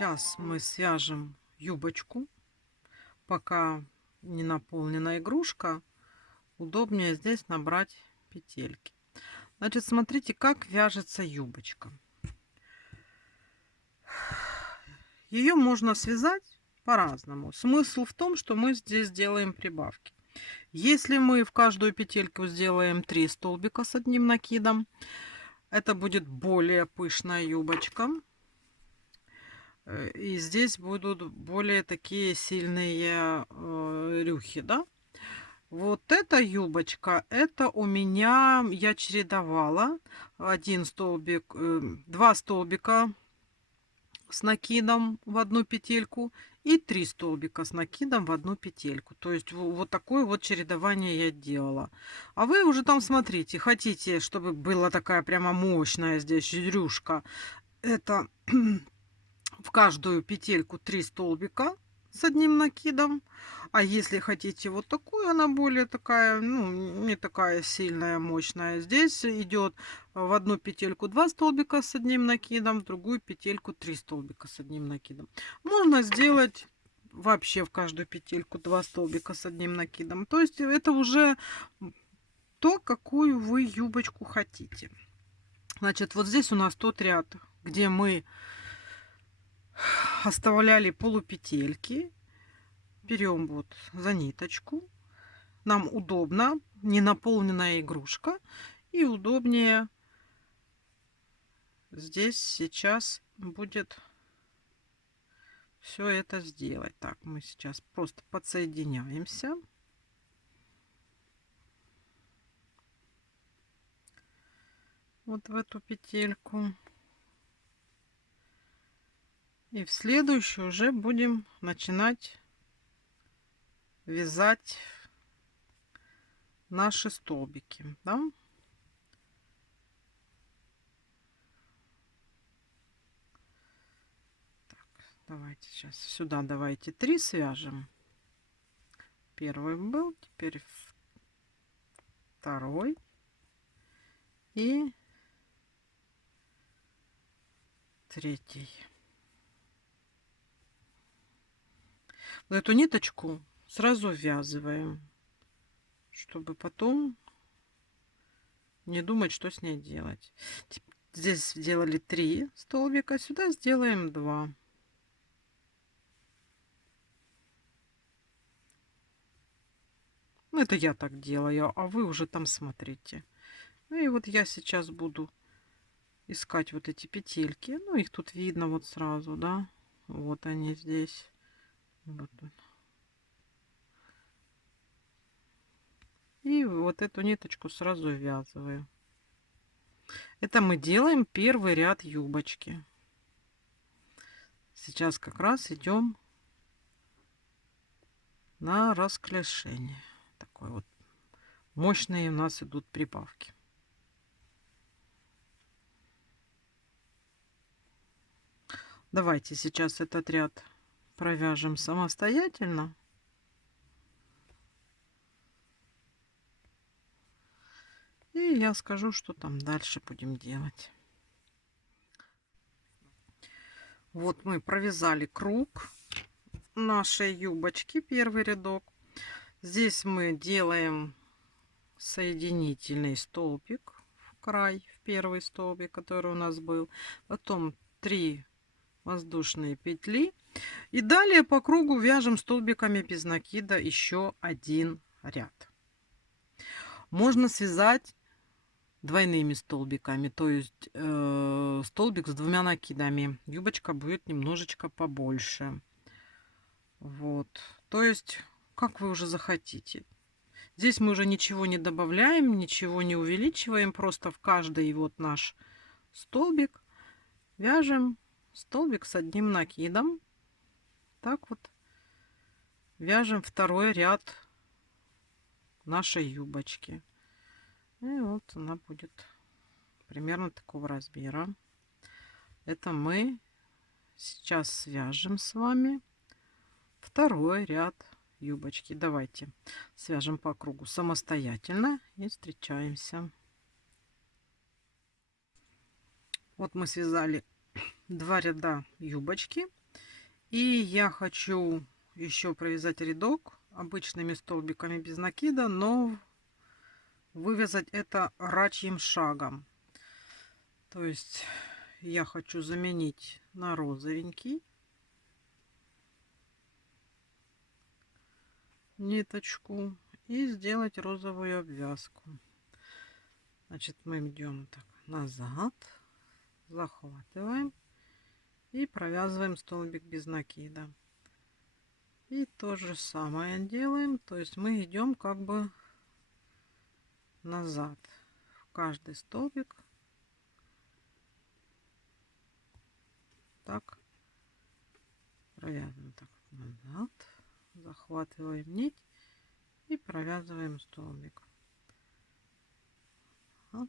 Сейчас мы свяжем юбочку, пока не наполнена игрушка. Удобнее здесь набрать петельки. Значит, смотрите, как вяжется юбочка. Ее можно связать по-разному. Смысл в том, что мы здесь делаем прибавки. Если мы в каждую петельку сделаем 3 столбика с одним накидом, это будет более пышная юбочка. И здесь будут более такие сильные рюхи, да? Вот эта юбочка, это у меня, я чередовала один столбик, 2 столбика с накидом в одну петельку и 3 столбика с накидом в одну петельку. То есть вот такое вот чередование я делала. А вы уже там смотрите, хотите, чтобы была такая прямо мощная здесь рюшка, это в каждую петельку 3 столбика с одним накидом. А если хотите вот такую, она более такая, ну, не такая сильная, мощная. Здесь идет в одну петельку 2 столбика с одним накидом, в другую петельку 3 столбика с одним накидом. Можно сделать вообще в каждую петельку 2 столбика с одним накидом. То есть это уже то, какую вы юбочку хотите. Значит, вот здесь у нас тот ряд, где мы оставляли полупетельки. Берем вот за ниточку. Нам удобно, не наполненная игрушка. И удобнее здесь сейчас будет все это сделать. Так, мы сейчас просто подсоединяемся. Вот в эту петельку. И в следующую уже будем начинать вязать наши столбики, да? Так, давайте сейчас сюда давайте 3 свяжем. Первый был, теперь второй и третий. Вот эту ниточку сразу ввязываем, чтобы потом не думать, что с ней делать. Здесь сделали 3 столбика, сюда сделаем 2. Ну, это я так делаю, а вы уже там смотрите. Ну и вот я сейчас буду искать вот эти петельки. Ну, их тут видно вот сразу, да. Вот они здесь. Вот. И вот эту ниточку сразу ввязываю. Это мы делаем первый ряд юбочки. Сейчас как раз идем на расклешение. Такой вот мощные у нас идут прибавки. Давайте сейчас этот ряд провяжем самостоятельно. И я скажу, что там дальше будем делать. Вот мы провязали круг нашей юбочки, первый рядок. Здесь мы делаем соединительный столбик в край, в первый столбик, который у нас был. Потом 3 воздушные петли. И далее по кругу вяжем столбиками без накида еще один ряд. Можно связать двойными столбиками, то есть столбик с 2 накидами. Юбочка будет немножечко побольше. Вот, то есть как вы уже захотите. Здесь мы уже ничего не добавляем, ничего не увеличиваем, просто в каждый вот наш столбик вяжем столбик с одним накидом. Так вот вяжем второй ряд нашей юбочки. И вот она будет примерно такого размера. Это мы сейчас свяжем с вами второй ряд юбочки. Давайте свяжем по кругу самостоятельно и встречаемся. Вот мы связали 2 ряда юбочки. И я хочу еще провязать рядок обычными столбиками без накида, но вывязать это рачьим шагом. То есть я хочу заменить на розовенький ниточку и сделать розовую обвязку. Значит, мы идем так назад, захватываем и провязываем столбик без накида. И то же самое делаем, то есть мы идем как бы назад в каждый столбик. Так провязываем так назад, захватываем нить и провязываем столбик. Вот.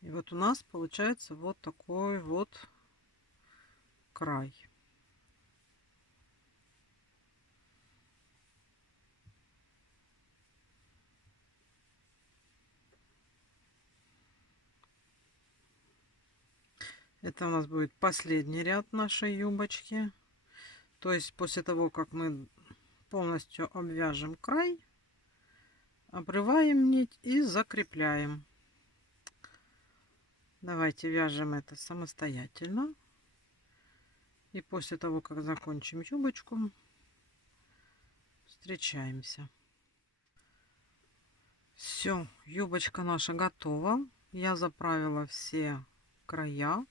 И вот у нас получается вот такой вот край. Это у нас будет последний ряд нашей юбочки. То есть после того, как мы полностью обвяжем край, обрываем нить и закрепляем. Давайте вяжем это самостоятельно. И после того, как закончим юбочку, встречаемся. Все, юбочка наша готова. Я заправила все края.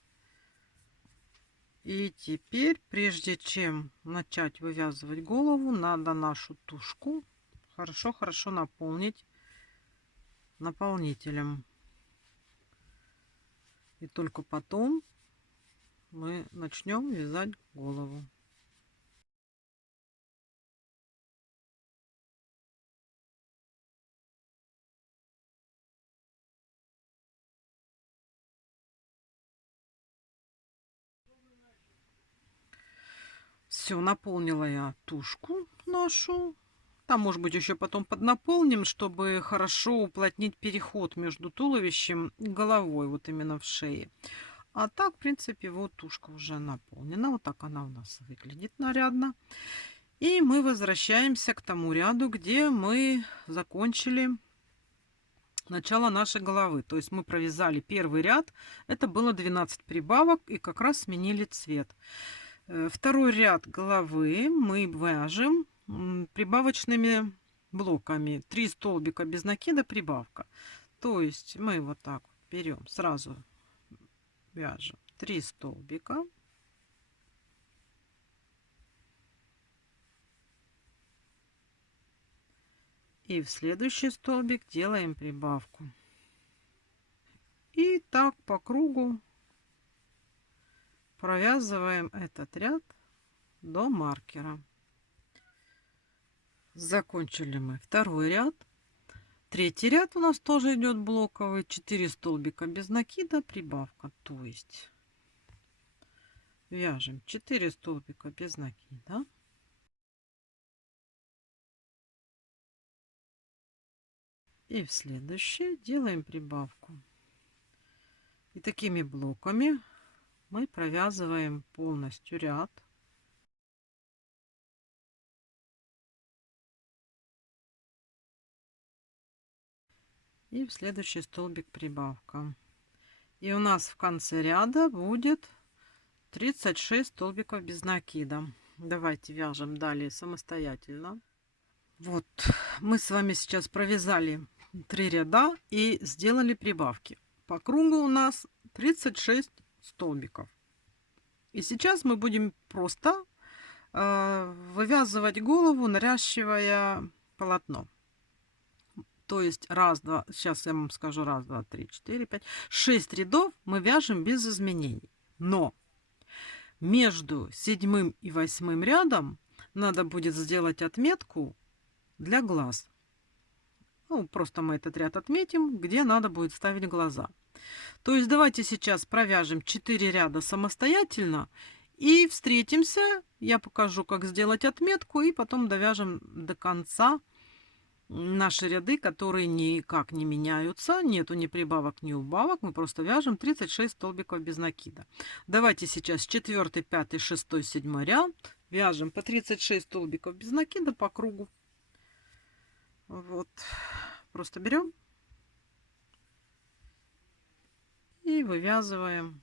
И теперь, прежде чем начать вывязывать голову, надо нашу тушку хорошо наполнить наполнителем. И только потом мы начнем вязать голову. Все, наполнила я тушку нашу. Там, может быть, еще потом поднаполним, чтобы хорошо уплотнить переход между туловищем и головой, вот именно в шее. А так, в принципе, вот тушка уже наполнена. Вот так она у нас выглядит нарядно. И мы возвращаемся к тому ряду, где мы закончили начало нашей головы. То есть мы провязали первый ряд. Это было 12 прибавок и как раз сменили цвет. Второй ряд головы мы вяжем прибавочными блоками. 3 столбика без накида, прибавка. То есть мы вот так берем, сразу вяжем 3 столбика. И в следующий столбик делаем прибавку. И так по кругу провязываем этот ряд до маркера. Закончили мы второй ряд. Третий ряд у нас тоже идет блоковый. 4 столбика без накида, прибавка. То есть вяжем 4 столбика без накида. И в следующий делаем прибавку. И такими блоками мы провязываем полностью ряд. И в следующий столбик прибавка. И у нас в конце ряда будет 36 столбиков без накида. Давайте вяжем далее самостоятельно. Вот мы с вами сейчас провязали 3 ряда и сделали прибавки. По кругу у нас 36 столбиков. И сейчас мы будем просто вывязывать голову, наращивая полотно. То есть раз, два, сейчас я вам скажу, раз, два, три, четыре, пять, 6 рядов мы вяжем без изменений. Но между 7 и 8 рядом надо будет сделать отметку для глаз. Ну, просто мы этот ряд отметим, где надо будет ставить глаза. То есть давайте сейчас провяжем 4 ряда самостоятельно и встретимся. Я покажу, как сделать отметку, и потом довяжем до конца наши ряды, которые никак не меняются, нету ни прибавок, ни убавок, мы просто вяжем 36 столбиков без накида. Давайте сейчас 4, 5, 6, 7 ряд вяжем по 36 столбиков без накида по кругу. Вот, просто берем и вывязываем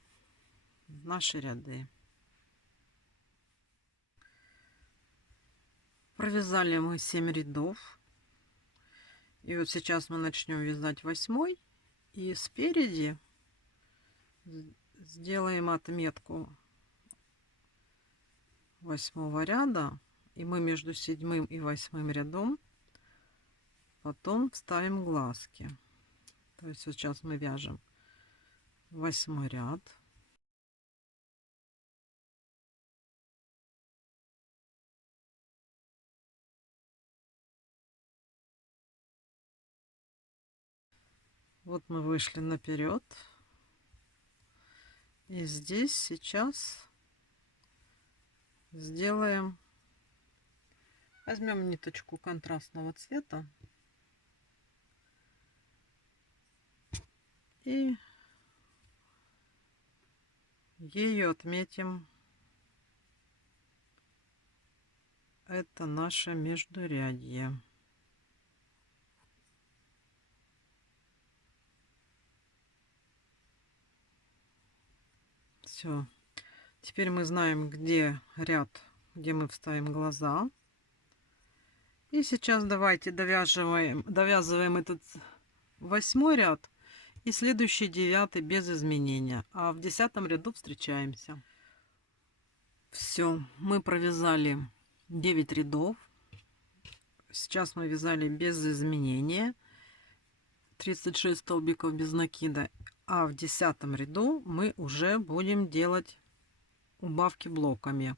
наши ряды. Провязали мы 7 рядов. И вот сейчас мы начнем вязать 8, и спереди сделаем отметку 8 ряда, и мы между 7 и 8 рядом потом вставим глазки. То есть сейчас мы вяжем 8 ряд. Вот мы вышли наперед. И здесь сейчас сделаем, возьмем ниточку контрастного цвета и ею отметим это наше междурядье. Все. Теперь мы знаем, где ряд, где мы вставим глаза. И сейчас давайте довязываем этот 8 ряд и следующий 9 без изменения. А в 10 ряду встречаемся. Все, мы провязали 9 рядов. Сейчас мы вязали без изменения 36 столбиков без накида. А в 10 ряду мы уже будем делать убавки блоками.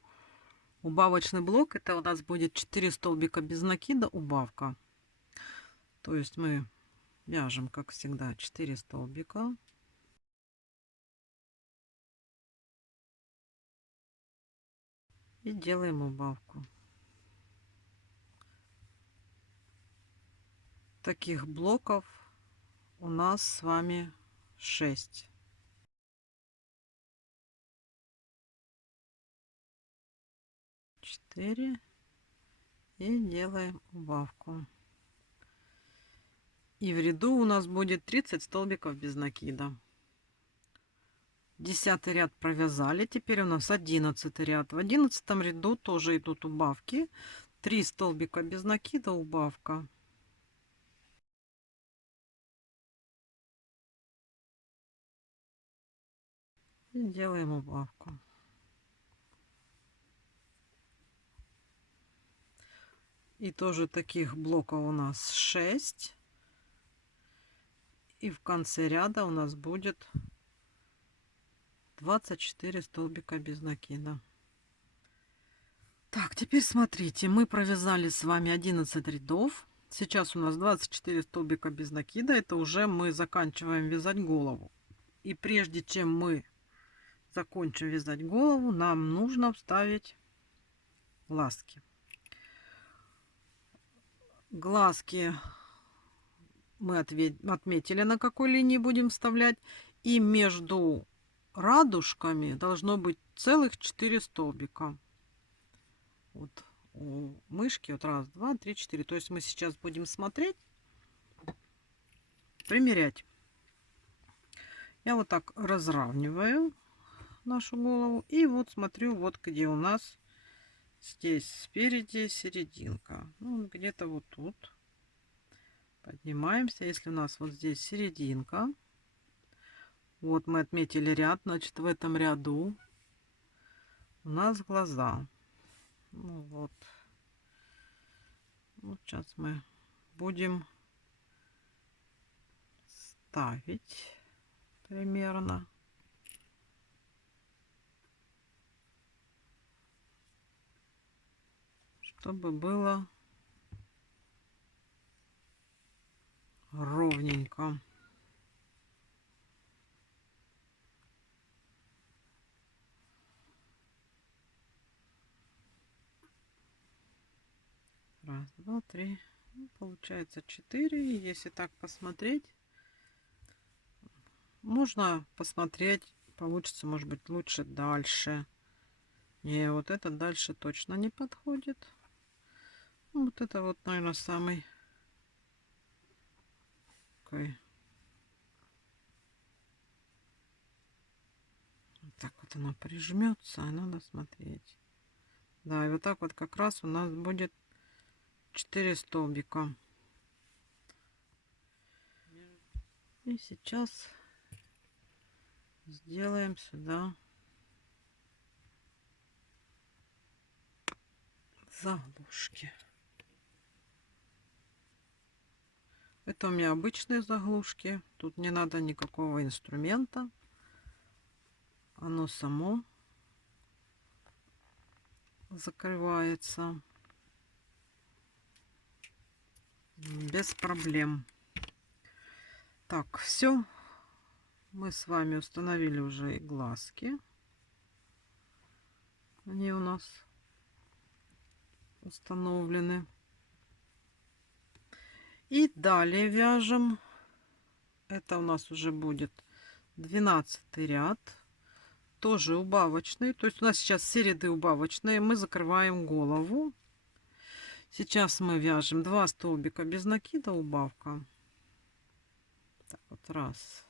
Убавочный блок — это у нас будет 4 столбика без накида, убавка. То есть мы вяжем, как всегда, 4 столбика. И делаем убавку. Таких блоков у нас с вами 6. 4. И делаем убавку. И в ряду у нас будет 30 столбиков без накида. 10 ряд провязали. Теперь у нас 11 ряд. В 11 ряду тоже идут убавки. 3 столбика без накида, убавка. И делаем убавку. И тоже таких блоков у нас 6. И в конце ряда у нас будет 24 столбика без накида. Так, теперь смотрите, мы провязали с вами 11 рядов. Сейчас у нас 24 столбика без накида. Это уже мы заканчиваем вязать голову. И прежде чем мы закончим вязать голову, нам нужно вставить глазки. Глазки мы отметили, на какой линии будем вставлять. И между радужками должно быть целых 4 столбика. Вот у мышки вот раз, два, три, 4. То есть мы сейчас будем смотреть, примерять. Я вот так разравниваю нашу голову. И вот смотрю, вот где у нас здесь спереди серединка. Ну, где-то вот тут. Поднимаемся. Если у нас вот здесь серединка. Вот мы отметили ряд. Значит, в этом ряду у нас глаза. Ну вот. Вот сейчас мы будем ставить примерно. Чтобы было ровненько. Раз, два, три, Получается 4. Если так посмотреть, можно посмотреть, получится, может быть, лучше дальше. Не, вот это дальше точно не подходит. Вот это вот, наверное, самый такой. Так вот она прижмется, а надо смотреть. Да, и вот так вот как раз у нас будет 4 столбика. И сейчас сделаем сюда заглушки. Это у меня обычные заглушки. Тут не надо никакого инструмента. Оно само закрывается без проблем. Так, все. Мы с вами установили уже и глазки. Они у нас установлены. И далее вяжем. Это у нас уже будет 12 ряд. Тоже убавочный. То есть у нас сейчас все ряды убавочные. Мы закрываем голову. Сейчас мы вяжем 2 столбика без накида, убавка. Так вот, раз,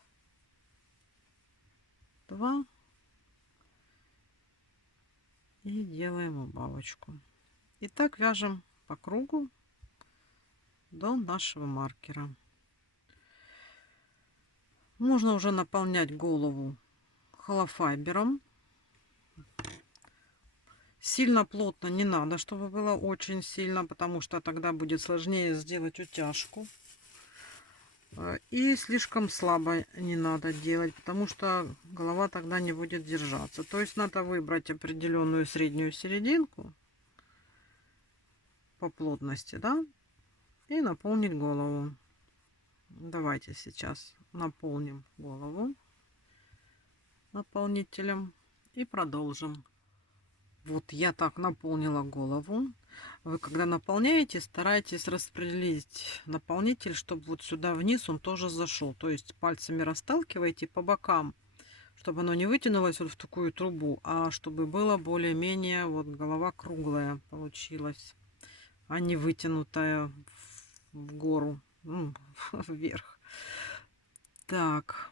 два. И делаем убавочку. И так вяжем по кругу до нашего маркера. Можно уже наполнять голову холофайбером. Сильно плотно не надо, чтобы было очень сильно, потому что тогда будет сложнее сделать утяжку. И слишком слабо не надо делать, потому что голова тогда не будет держаться. То есть надо выбрать определенную среднюю серединку по плотности, да, и наполнить голову. Давайте сейчас наполним голову наполнителем и продолжим. Вот я так наполнила голову. Вы когда наполняете, старайтесь распределить наполнитель, чтобы вот сюда вниз он тоже зашел. То есть пальцами расталкивайте по бокам, чтобы оно не вытянулось вот в такую трубу, а чтобы было более-менее вот голова круглая получилась, а не вытянутая в гору, ну, вверх. Так.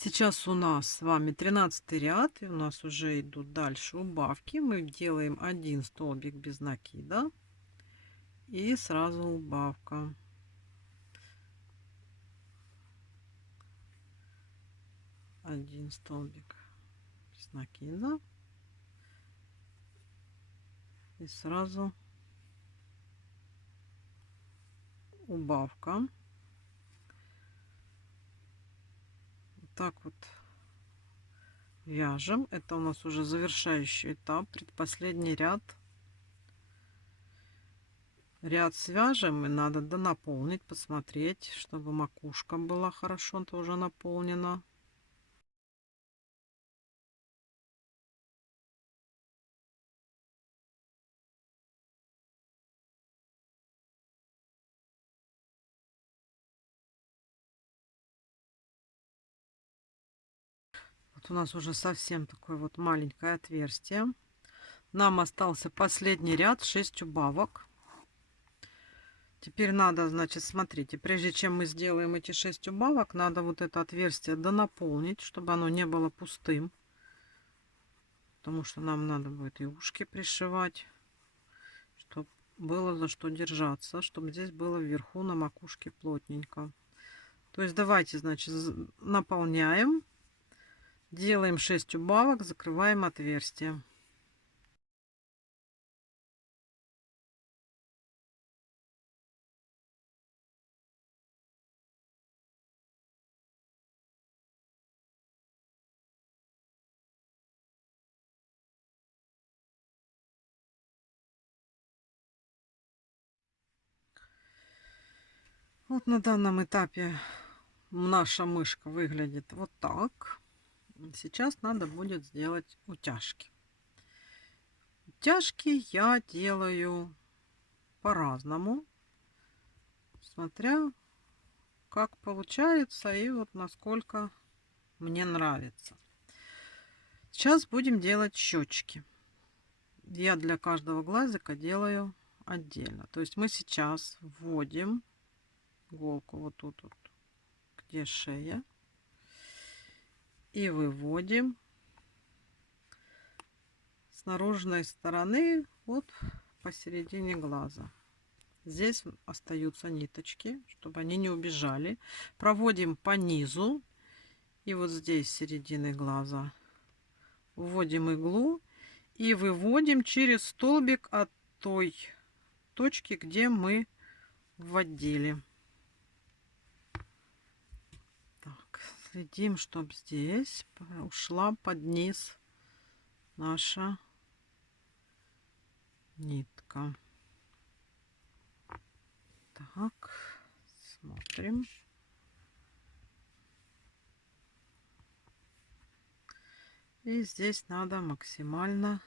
Сейчас у нас с вами 13 ряд, и у нас уже идут дальше убавки. Мы делаем 1 столбик без накида и сразу убавка. Один столбик без накида и сразу убавка. Вот так вот вяжем. Это у нас уже завершающий этап, предпоследний ряд. Ряд свяжем, и надо донаполнить, посмотреть, чтобы макушка была хорошо тоже наполнена. Вот у нас уже совсем такое вот маленькое отверстие. Нам остался последний ряд, 6 убавок. Теперь надо, значит, смотрите, прежде чем мы сделаем эти 6 убавок, надо вот это отверстие донаполнить, чтобы оно не было пустым. Потому что нам надо будет и ушки пришивать, чтобы было за что держаться, чтобы здесь было вверху на макушке плотненько. То есть давайте, значит, наполняем, делаем 6 убавок, закрываем отверстие. Вот на данном этапе наша мышка выглядит вот так. Сейчас надо будет сделать утяжки. Утяжки я делаю по-разному. смотря как получается и вот насколько мне нравится. Сейчас будем делать щечки. Я для каждого глазика делаю отдельно. То есть мы сейчас вводим иголку вот тут вот, где шея, и выводим с наружной стороны вот посередине глаза. Здесь остаются ниточки, чтобы они не убежали. Проводим по низу, и вот здесь с середины глаза вводим иглу и выводим через столбик от той точки, где мы вводили. Так, следим, чтобы здесь ушла под низ наша нитка. Так, смотрим. И здесь надо максимально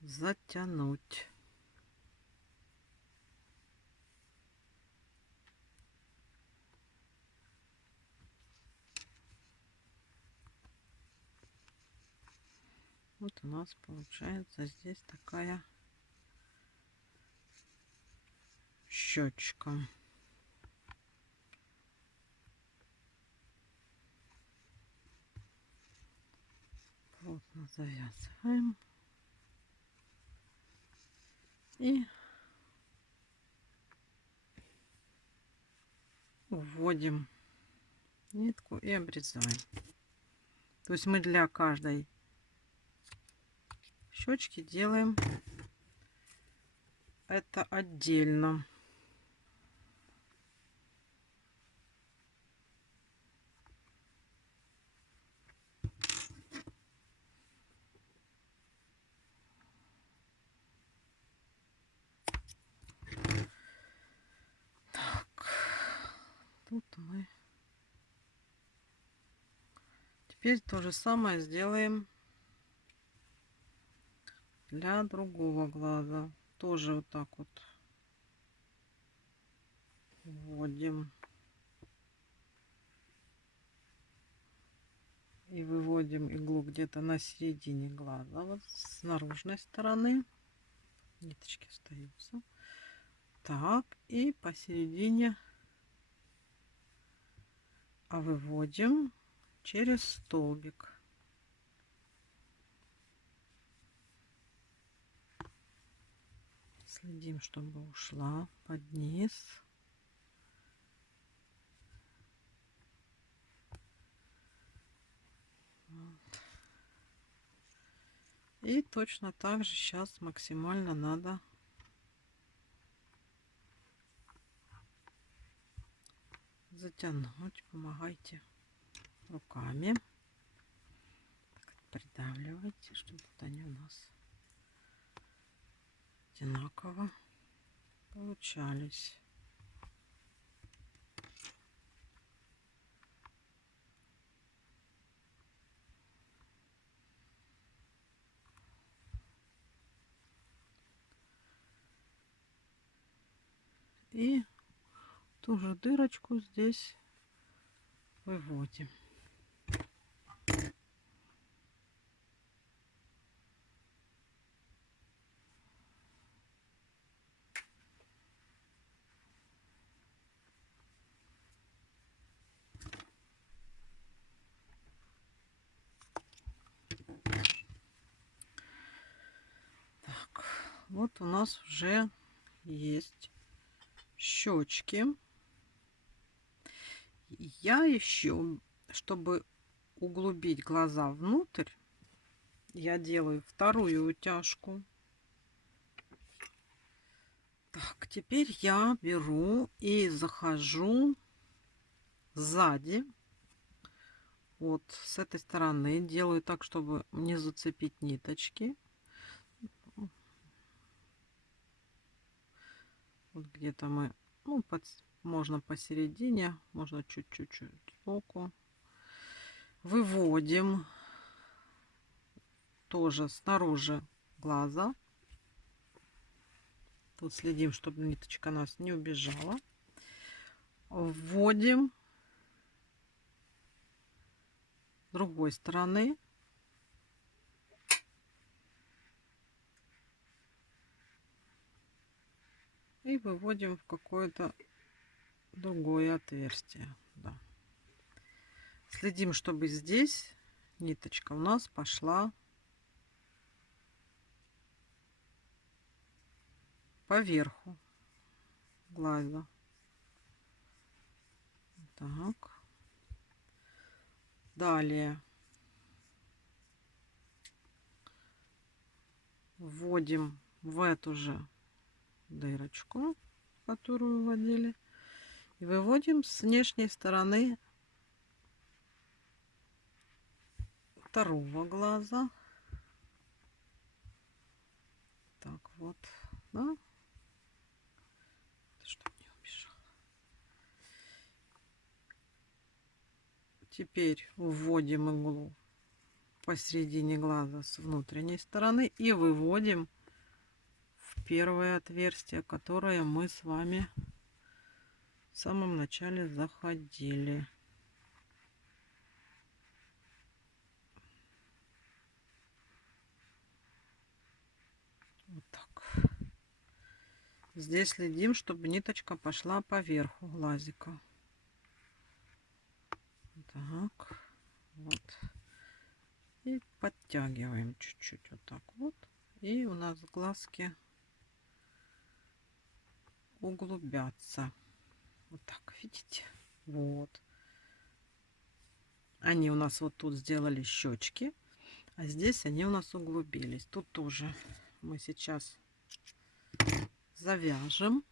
затянуть. Вот у нас получается здесь такая щечка. Плотно завязываем. И вводим нитку и обрезаем. То есть мы для каждой щечки делаем это отдельно. Так, тут мы теперь то же самое сделаем для другого глаза. Тоже вот так вот вводим и выводим иглу где-то на середине глаза, вот с наружной стороны. Ниточки остаются. Так, и посередине выводим через столбик. Следим, чтобы ушла под низ. Вот. И точно так же сейчас максимально надо затянуть. Помогайте руками. Придавливайте, чтобы вот они у нас одинаково получались. И ту же дырочку здесь выводим. Так, вот у нас уже есть щечки. Я еще, чтобы углубить глаза внутрь, я делаю вторую утяжку. Так, теперь я беру и захожу сзади. Вот с этой стороны делаю так, чтобы не зацепить ниточки. Вот где-то мы, ну, можно посередине, можно чуть-чуть сбоку. Выводим тоже снаружи глаза. Тут следим, чтобы ниточка у нас не убежала. Вводим с другой стороны. И выводим в какое-то другое отверстие. Да. Следим, чтобы здесь ниточка у нас пошла по верху глаза. Так. Далее вводим в эту же дырочку, которую вводили, и выводим с внешней стороны второго глаза. Так вот, да, чтобы не убежало. Теперь вводим иглу посередине глаза с внутренней стороны и выводим в первое отверстие, которое мы с вами в самом начале заходили. Вот так. Здесь следим, чтобы ниточка пошла по верху глазика. Так, вот. И подтягиваем чуть-чуть вот так вот. И у нас глазки углубятся. Вот так, видите? Вот. Они у нас вот тут сделали щечки, а здесь они у нас углубились. Тут тоже мы сейчас завяжем.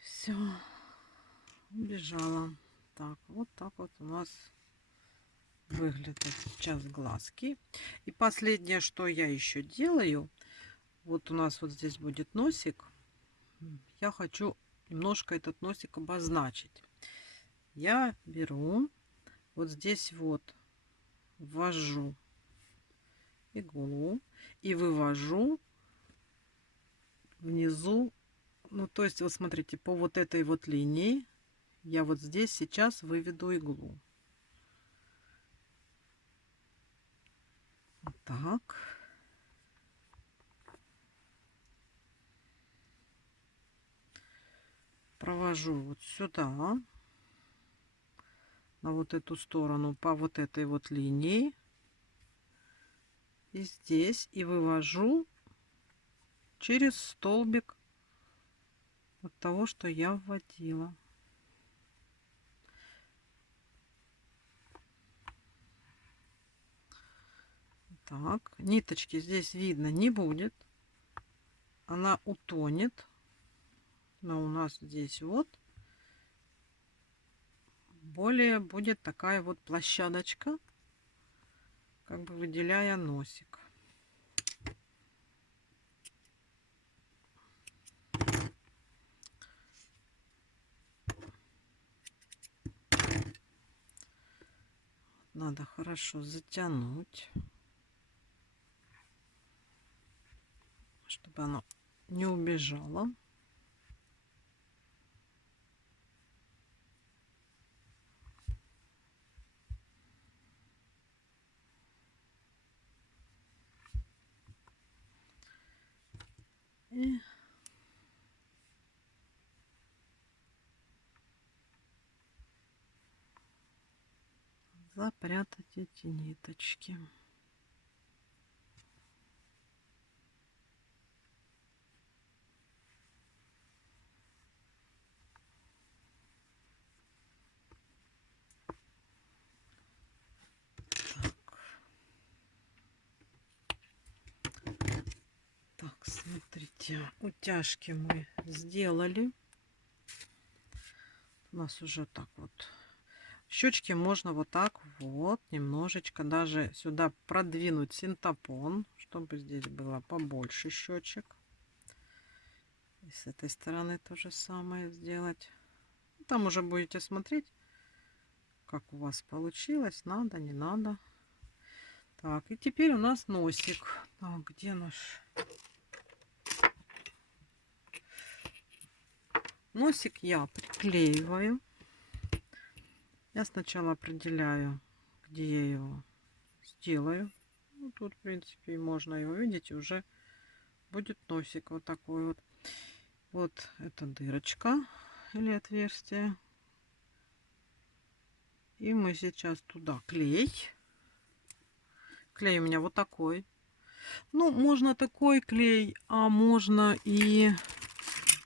Все, убежала. Так вот у нас выглядят сейчас глазки. И последнее, что я еще делаю, вот у нас вот здесь будет носик. Я хочу немножко этот носик обозначить. Я беру вот здесь вот, ввожу иглу и вывожу внизу. Ну, то есть, вот смотрите, по вот этой вот линии я вот здесь сейчас выведу иглу. Вот так. Провожу вот сюда, на вот эту сторону, по вот этой вот линии. И здесь, и вывожу через столбик от того, что я вводила. Так, ниточки здесь видно не будет. Она утонет. Но у нас здесь вот более будет такая вот площадочка, как бы выделяя носик. Надо хорошо затянуть, чтобы оно не убежало. И запрятать эти ниточки. Так, Смотрите, утяжки мы сделали. У нас уже так вот. Щечки можно вот так вот немножечко даже сюда продвинуть синтепон, чтобы здесь было побольше щечек. И с этой стороны то же самое сделать. Там уже будете смотреть, как у вас получилось, надо, не надо. Так, и теперь у нас носик. Так, где наш? Носик я приклеиваю. Я сначала определяю, где я его сделаю. Ну, тут, в принципе, можно его видеть, и уже будет носик вот такой вот. Вот эта дырочка или отверстие. И мы сейчас туда клей. Клей у меня вот такой. Ну, можно такой клей, а можно и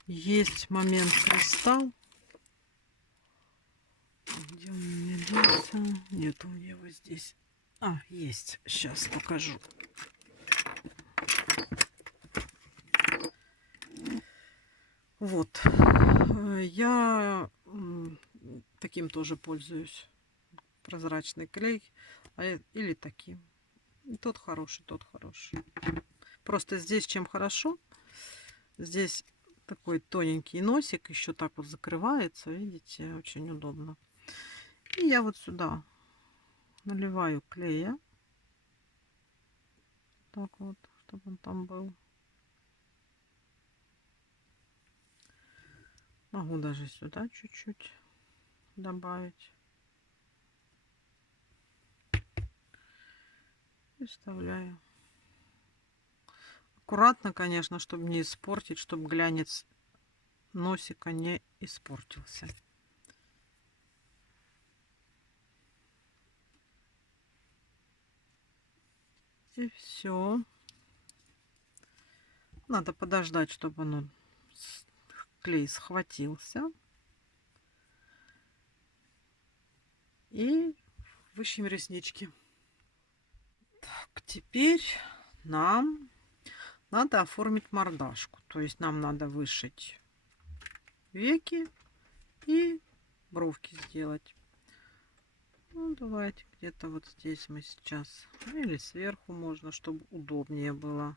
есть момент кристалл. Где он у меня делся? Нет, у него здесь. А, есть. Сейчас покажу. Вот. Я таким тоже пользуюсь. Прозрачный клей. Или таким. Тот хороший, тот хороший. Просто здесь чем хорошо. Здесь такой тоненький носик. Еще так вот закрывается. Видите, очень удобно. И я вот сюда наливаю клея. Так вот, чтобы он там был. Могу даже сюда чуть-чуть добавить. И вставляю. Аккуратно, конечно, чтобы не испортить, чтобы глянец носика не испортился. И все. Надо подождать, чтобы он клей схватился. И вышьем реснички. Так, теперь нам надо оформить мордашку. То есть нам надо вышить веки и бровки сделать. Ну, давайте где-то вот здесь мы сейчас. Или сверху можно, чтобы удобнее было.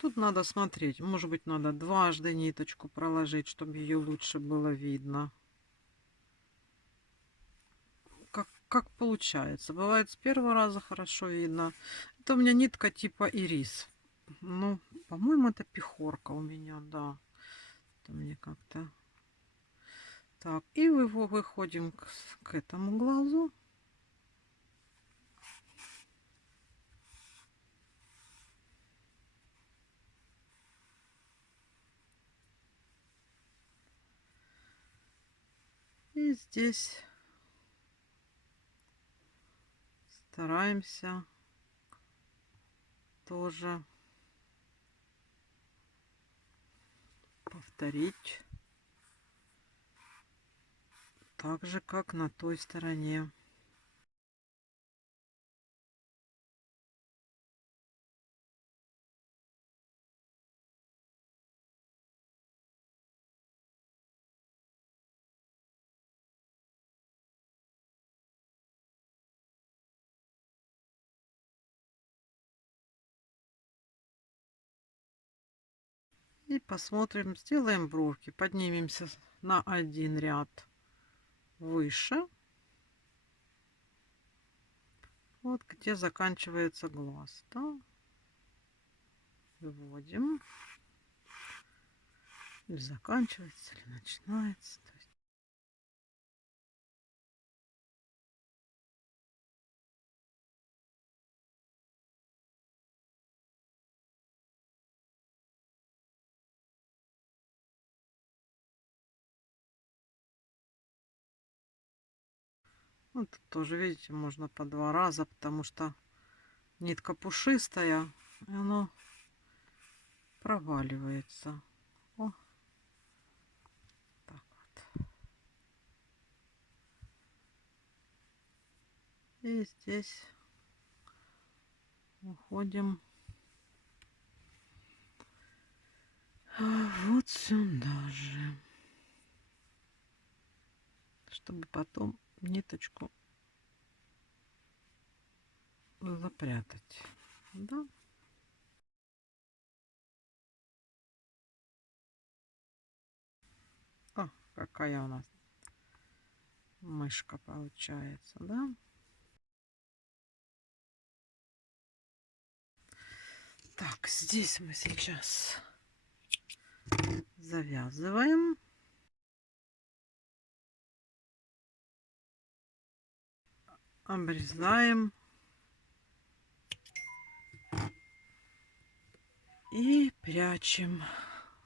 Тут надо смотреть. Может быть, надо дважды ниточку проложить, чтобы ее лучше было видно. Как получается. Бывает с первого раза хорошо видно. Это у меня нитка типа ирис. Ну, по-моему, это пехорка у меня, да. Это мне как-то... Так, и выходим к этому глазу. И здесь стараемся тоже повторить так же, как на той стороне. И посмотрим, сделаем бровки, поднимемся на один ряд выше. Вот где заканчивается глаз, да? Выводим. Или заканчивается, или начинается. Вот тут тоже, видите, можно по 2 раза, потому что нитка пушистая, и оно проваливается. О, так вот. И здесь уходим вот сюда же, чтобы потом ниточку запрятать. Да? О, какая у нас мышка получается, да? Так, здесь мы сейчас завязываем. Обрезаем. И прячем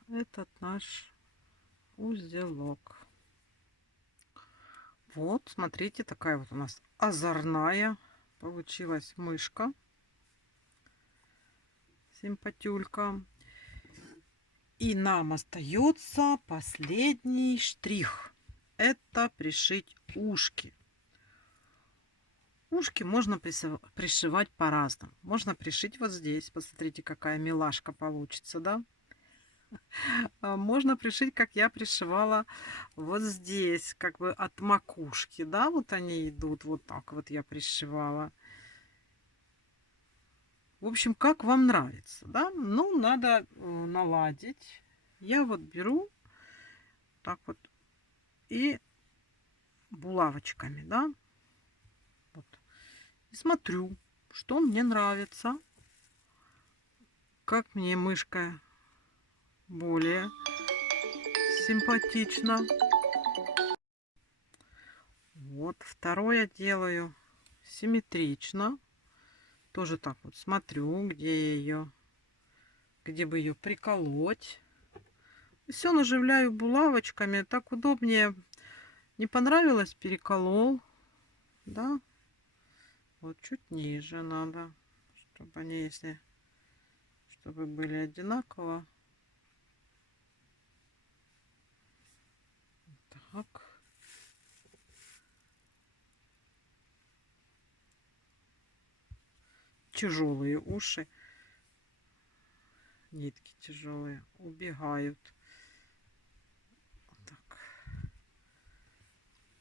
этот наш узелок. Вот, смотрите, такая вот у нас озорная получилась мышка. Симпатюлька. И нам остается последний штрих. Это пришить ушки. Ушки можно пришивать по-разному. Можно пришить вот здесь. Посмотрите, какая милашка получится, да? Можно пришить, как я пришивала вот здесь, как бы от макушки, да? Вот они идут, вот так вот я пришивала. В общем, как вам нравится, да? Ну, надо наладить. Я вот беру так вот и булавочками, да? Вот. И смотрю, что мне нравится, как мне мышка более симпатична. Вот, второе делаю симметрично. Тоже так вот смотрю, где бы ее приколоть. Все наживляю булавочками, так удобнее. Не понравилось, переколол, да? Вот чуть ниже надо, чтобы они, чтобы были одинаково. Так. Тяжелые уши, нитки тяжелые, убегают. Так.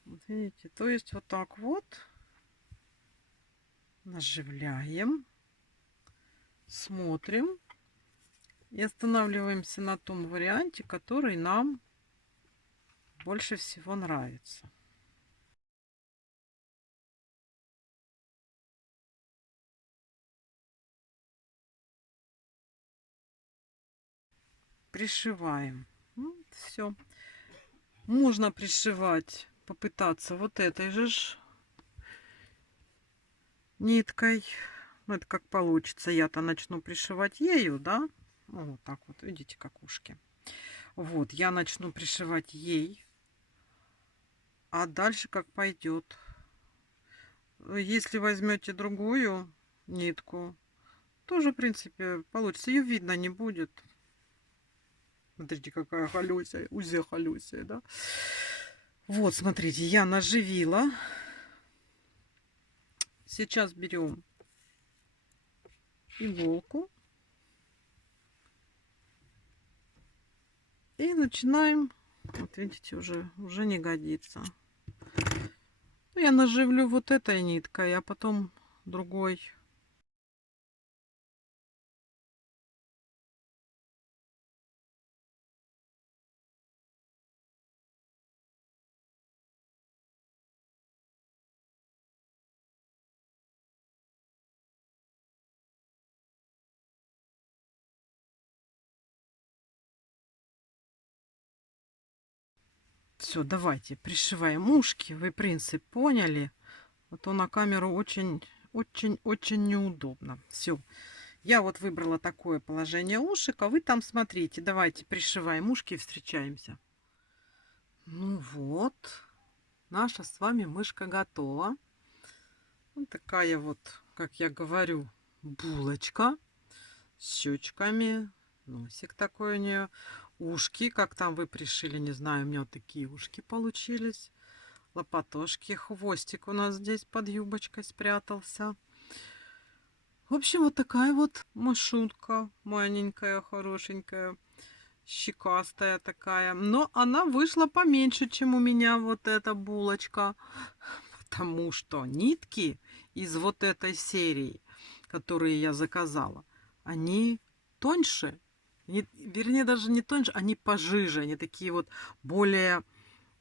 Вот видите, то есть вот так вот наживляем, смотрим и останавливаемся на том варианте, который нам больше всего нравится. Пришиваем. Все. Можно пришивать, попытаться вот этой же ниткой. Ну, это как получится. Я-то начну пришивать ею, да? Вот так вот, видите, как ушки. Вот, я начну пришивать ей. А дальше как пойдет. Если возьмете другую нитку, тоже, в принципе, получится. Ее видно не будет. Смотрите, какая холёсая, узе холёсая, да? Вот, смотрите, я наживила. Сейчас берем иголку и начинаем. Вот видите, уже не годится. Я наживлю вот этой ниткой, а потом другой. Все, давайте пришиваем ушки. Вы принцип поняли? А то на камеру очень неудобно. Все. Я вот выбрала такое положение ушек, а вы там смотрите. Давайте пришиваем ушки и встречаемся. Ну вот. наша с вами мышка готова. Вот такая вот, как я говорю, булочка с щечками. Носик такой у нее. Ушки, как там вы пришили, не знаю, у меня вот такие ушки получились. Лопатошки, хвостик у нас здесь под юбочкой спрятался. В общем, вот такая вот машутка, маленькая, хорошенькая, щекастая такая. Но она вышла поменьше, чем у меня вот эта булочка. Потому что нитки из вот этой серии, которые я заказала, они тоньше. Вернее, даже не тоньше, они пожиже. Они такие вот более,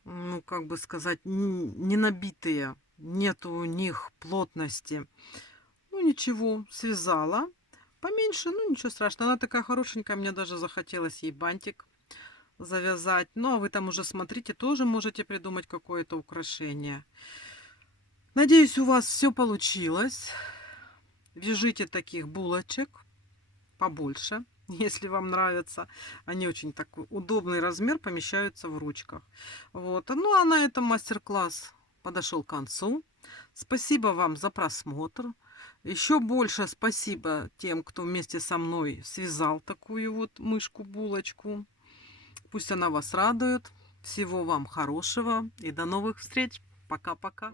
ну, как бы сказать, не набитые. Нету у них плотности. Ну, ничего, связала. Поменьше, ну, ничего страшного. Она такая хорошенькая, мне даже захотелось ей бантик завязать. Ну, а вы там уже смотрите, тоже можете придумать какое-то украшение. Надеюсь, у вас все получилось. Вяжите таких булочек побольше, если вам нравится. Они очень такой удобный размер, помещаются в ручках. Вот. Ну, а на этом мастер-класс подошел к концу. Спасибо вам за просмотр. Еще больше спасибо тем, кто вместе со мной связал такую вот мышку-булочку. Пусть она вас радует. Всего вам хорошего и до новых встреч. Пока-пока.